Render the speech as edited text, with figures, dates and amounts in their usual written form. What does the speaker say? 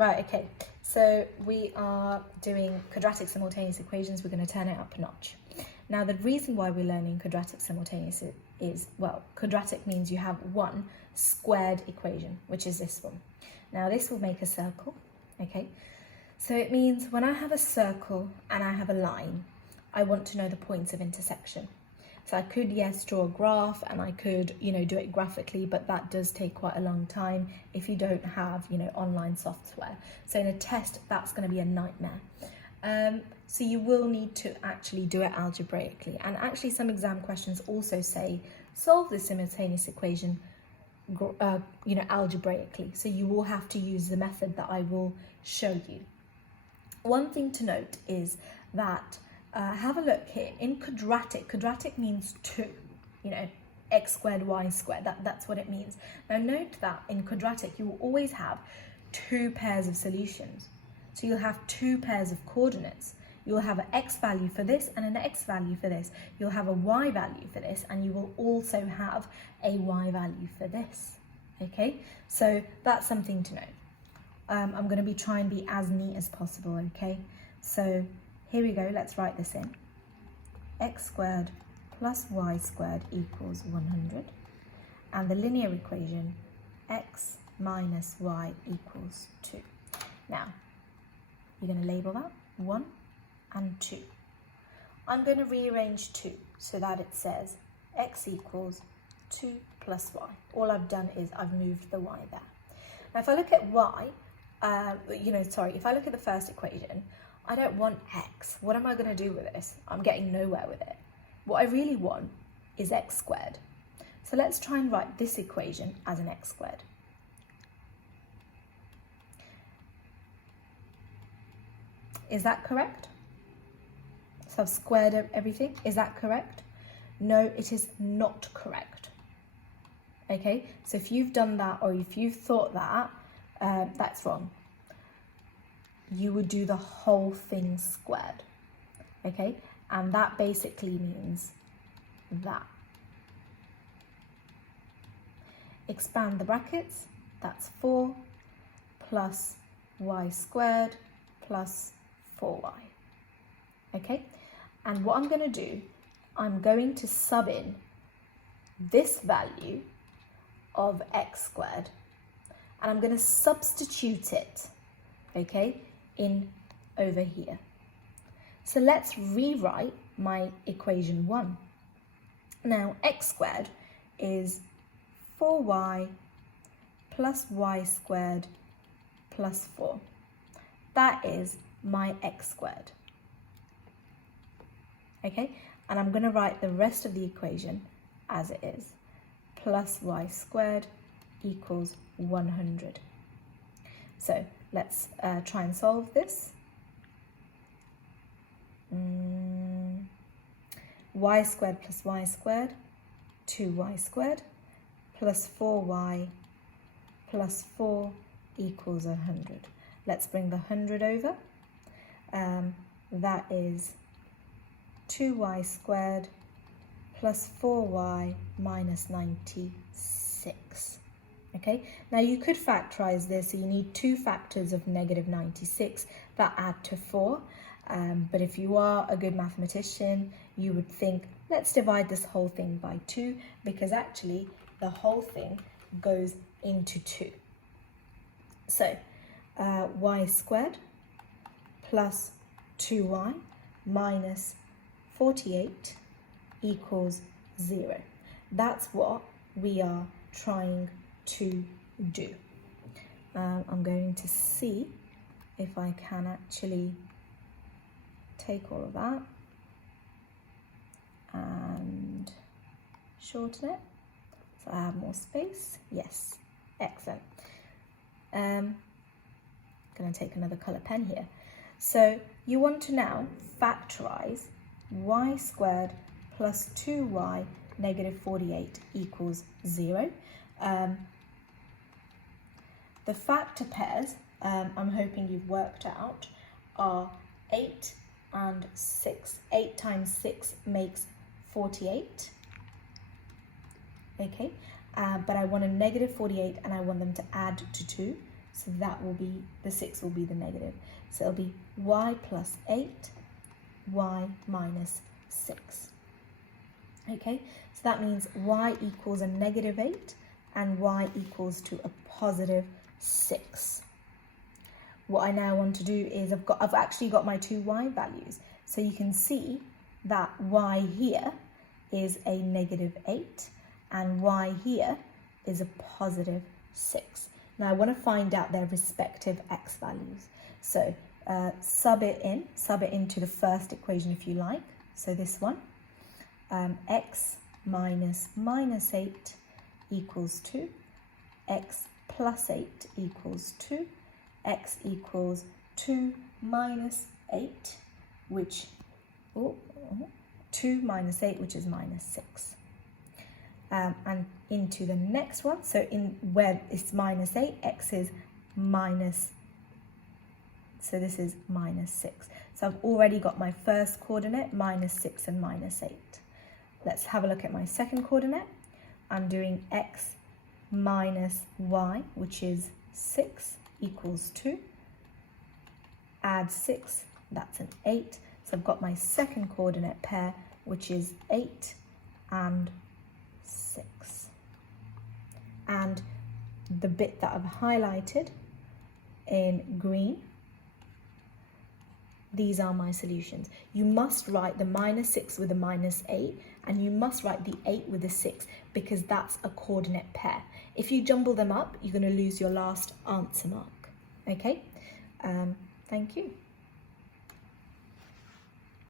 Right, okay. So we are doing quadratic simultaneous equations. We're going to turn it up a notch. Now, the reason why we're learning quadratic simultaneous is, well, quadratic means you have one squared equation, which is this one. Now, this will make a circle, okay? So it means when I have a circle and I have a line, I want to know the points of intersection. So I could, yes, draw a graph and I could, do it graphically, but that does take quite a long time if you don't have, online software. So in a test, that's going to be a nightmare. So you will need to actually do it algebraically. And actually some exam questions also say, solve the simultaneous equation, algebraically. So you will have to use the method that I will show you. One thing to note is that have a look here. In quadratic means 2, x squared, y squared, that's what it means. Now note that in quadratic, you will always have 2 pairs of solutions. So you'll have 2 pairs of coordinates. You'll have an x value for this and an x value for this. You'll have a y value for this, and you will also have a y value for this, okay? So that's something to know. I'm going to be trying to be as neat as possible, okay? So here we go, let's write this in. X squared plus y squared equals 100. And the linear equation, x minus y equals 2. Now, you're going to label that 1 and 2. I'm going to rearrange 2 so that it says x equals 2 plus y. All I've done is I've moved the y there. Now, if I look at y, if I look at the first equation, I don't want x. What am I going to do with this? I'm getting nowhere with it. What I really want is x squared. So let's try and write this equation as an x squared. Is that correct? So I've squared everything. Is that correct? No, it is not correct. Okay, so if you've done that or if you've thought that, that's wrong. You would do the whole thing squared, okay? And that basically means that. Expand the brackets, that's 4 plus y squared plus 4y, okay? And what I'm going to do, I'm going to sub in this value of x squared, and I'm going to substitute it, okay, in over here. So let's rewrite my equation 1. Now, x squared is 4y plus y squared plus 4. That is my x squared. Okay, and I'm going to write the rest of the equation as it is. Plus y squared equals 100. So let's try and solve this. Y squared plus y squared, 2y squared, plus 4y plus 4 equals 100. Let's bring the 100 over. That is 2y squared plus 4y minus 96. Okay, now you could factorize this, so you need 2 factors of negative 96 that add to 4. But if you are a good mathematician, you would think, let's divide this whole thing by 2, because actually the whole thing goes into 2. So y squared plus 2y minus 48 equals 0. That's what we are trying to do. I'm going to see if I can actually take all of that and shorten it so I have more space. Yes, excellent. I'm going to take another color pen here. So you want to now factorize y squared plus 2y negative 48 equals 0. The factor pairs, I'm hoping you've worked out, are 8 and 6. 8 times 6 makes 48. Okay, but I want a negative 48 and I want them to add to 2. So that will be, the 6 will be the negative. So it'll be y plus 8, y minus 6. Okay, so that means y equals a negative 8 and y equals to a positive 6. What I now want to do is I've actually got my two y values. So you can see that y here is a negative 8 and y here is a positive 6. Now I want to find out their respective x values. So sub it into the first equation if you like. So this one, x minus minus 8 equals 2, x plus 8 equals 2, x equals 2 minus 8, which, 2 minus 8, which is minus 6. And into the next one, so in where it's minus 8, x is minus, so this is minus 6. So I've already got my first coordinate, minus 6 and minus 8. Let's have a look at my second coordinate. I'm doing x minus y, which is 6, equals 2. Add 6, that's an 8. So I've got my second coordinate pair, which is 8 and 6. And the bit that I've highlighted in green, these are my solutions. You must write the minus 6 with a minus 8, and you must write the 8 with a 6, because that's a coordinate pair. If you jumble them up, you're going to lose your last answer mark. Okay? Thank you.